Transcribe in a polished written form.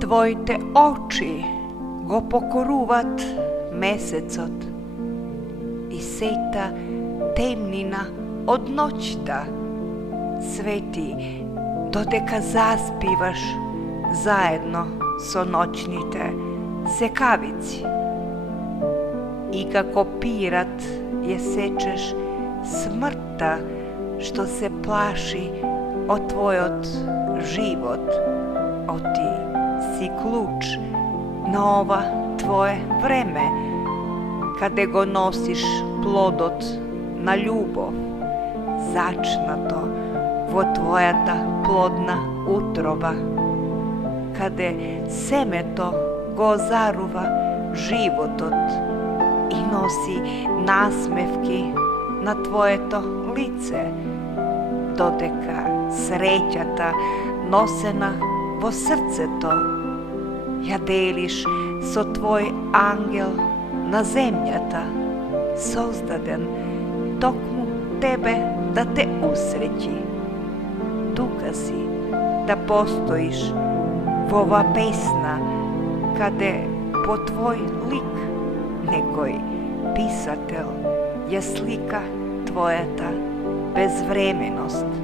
Твоите очи го покоруват месецот и сета темнина од ноќта свети додека заспиваш заедно со ноќните секавици. И како пират ја сечеш смртта што се плаши од твојот живот. Оти си клуч на ова твое време, каде го носиш плодот на љубов, зачнато во твојата плодна утроба, каде семето го озарува животот и носи насмевки на твоето лице, додека среќата носена во срцето ја делиш со твој ангел на земјата, создаден токму тебе да те усреќи. Тука си да постоиш во ова песна, каде по твој лик некој писател ја слика твојата безвременост.